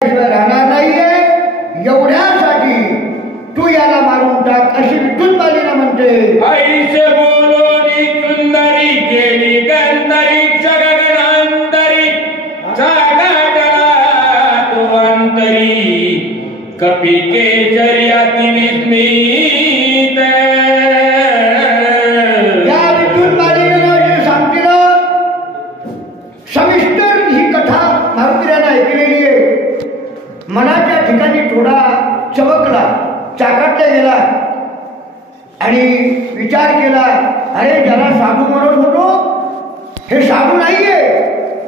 राहणार नाहीये, एवढ्यासाठी तू याला मारून टाक अशी विठ्ठल मालिका म्हणते. ऐसे बोलोनी सुंदरी केली गंधरी जगगणांतरी जागाटला तो अंतरी कपी केसरी अति विस्मित. या विठ्ठल मालिकेनं जे सांगितलं सविस्तर ही कथा मारुतीरानं ऐकलेली आहे. मनाच्या ठिकाणी थोडा चमकला, चाकाटला गेला आणि विचार केला, अरे ज्याला साधू म्हणत होतो हे साधू नाहीये,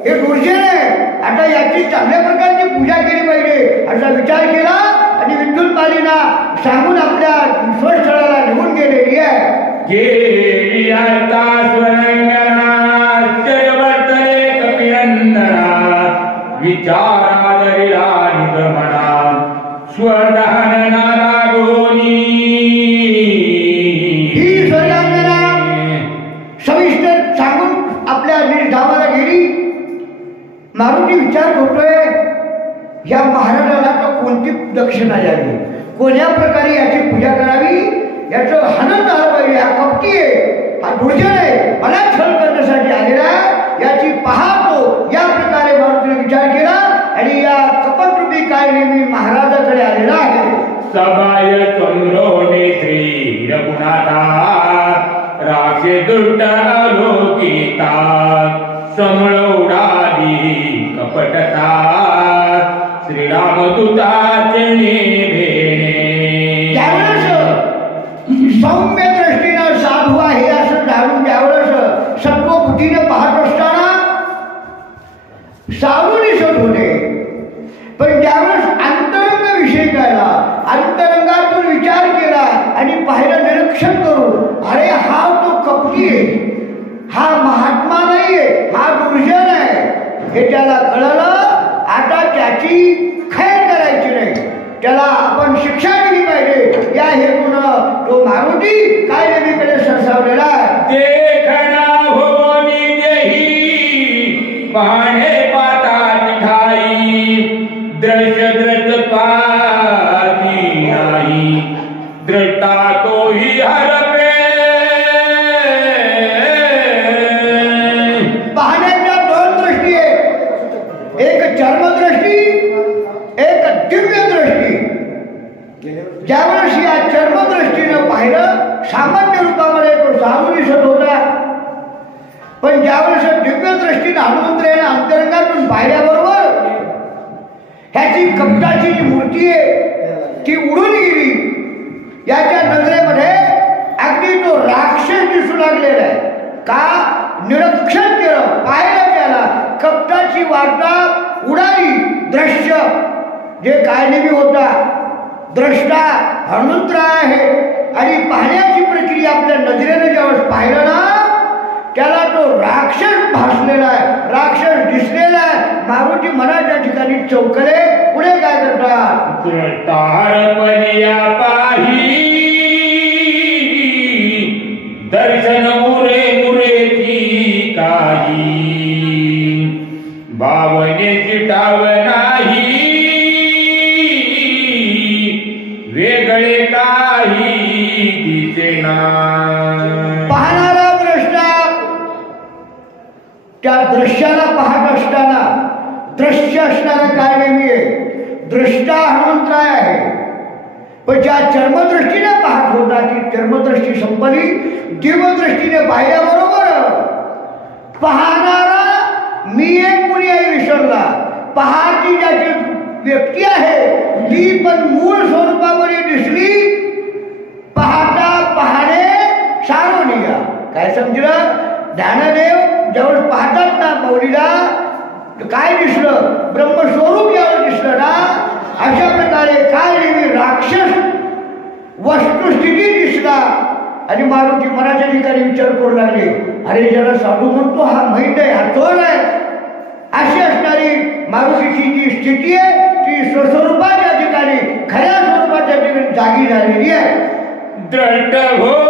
हे दुर्जन आहे. आता याची चांगल्या प्रकारची पूजा केली पाहिजे असा विचार केला आणि विठ्ठल मालिका सांगून आपल्या स्वस्थळाला निघून गेलेली आहे. गेली अर्धा स्वरंगना चरवर्तने कपिनंदना विचारादरिला निगमना स्वरदहन नारागोनी. ही स्वरांगना सविस्तर सांगून आपल्या निर्धावाला गेली. मारुती विचार करतोय, या महाराजाला तर कोणती दक्षिणा द्यावी, कोण्या प्रकारे याची पूजा करावी, याचं हनन झालं पाहिजे. हा कपटी आहे, हा दुर्जन आहे, मला छळ करण्यासाठी आलेला आहे, याची पाहतो. या प्रकारे मारुतीने विचार केला आणि या कपटरूपी काळी मी महाराजाकडे आलेला आहे. सभाय चंद्रोने श्री रघुनाथा राखे दुष्ट अलोकिता समळवडाली कपटता श्रीरामदूताचे भेणे. त्यावेळेस सौम्य दृष्टीनं साधू आहे असं जाणून त्यावेळेस सत्व बुद्धीने पाहत असताना साधू दिसत होते. पण त्यावेळेस अंतरंग विषय कळला, अंतरंगातून विचार केला आणि पाहिलं निरीक्षण करून, अरे हा तो कपटी आहे, हा महात्मा नाहीये, हा दुर्जन आहे हे त्याला कळलं. आता त्याची खैर करायची नाही, त्याला आपण शिक्षा दिली पाहिजे या हेतूनं तो मारुती काय देवीकडे सरसावलेला आहे. देखना होनी देही पाहणे पाता ठाई दृश्य दृष्ट पाती नाही दृष्टा तोही हरपे. पाहण्याच्या दोन दृष्टी आहेत, एक चर्मदृष्टी, एक दिव्य दृष्टी. ज्यावेळेस या चर्मदृष्टीनं पाहिलं सामान्य रूपामध्ये तो साधू दिसत होता. पण ज्यावेळेस दिव्य दृष्टीनं हनुमंतरायानं अंतरंगातून पाहिल्याबरोबर ह्याची कपटाची जी मूर्ती आहे ती उडून गेली. याच्या नजरेमध्ये अगदी तो राक्षस दिसू लागलेला आहे. का निरीक्षण केलं, पाहिलं त्याला, कपटाची वार्ता उडाली. दृश्य जे कायदेवी होता, द्रष्टा हनुमंतराय आहे आणि पाहण्याची प्रक्रिया आपल्या नजरेने ज्यावेळेस पाहिलं ना त्याला तो राक्षस भासलेला आहे, राक्षस दिसलेला आहे. मारुती मनाच्या ठिकाणी चौकले. पुढे काय करतात, तारपनिया पाही दर्शन मुरे मुरेची काही भावनेची टाव नाही वेगळे काही दिसेना. पाहणारा द्रष्टा त्या दृश्याला पाहत असताना दृश्य असणारा काय वेगळी आहे, दृष्टा हनुमंतराय आहे. पण ज्या चर्मदृष्टीने पाहत होता ती चर्मदृष्टी संपली. दिव्यदृष्टीने पाहिल्याबरोबर पाहणारा मी एक कुणी आहे विसरला. पाहती ज्याची व्यक्ती आहे ती पण मूळ स्वरूपामध्ये दिसली. पाहता पाहणे सारोनिया. काय समजलं, ज्ञानदेव ज्यावेळेस पाहतात ना मौलीला काय दिसलं, ब्रह्मस्वरूप ज्यावेळेस दिसलं ना अशा प्रकारे काय नेहमी राक्षस वस्तुस्थिती दिसला. आणि मारुती मनाच्या ठिकाणी विचार करू लागले, अरे ज्याला साधू म्हणतो हा माहीत आहे, हा चोर आहे. अशी असणारी मारुतीची जी स्थिती आहे ती स्वस्वरूपाच्या ठिकाणी खऱ्या स्वरूपाच्या ठिकाणी जागी झालेली आहे. दृष्ट हो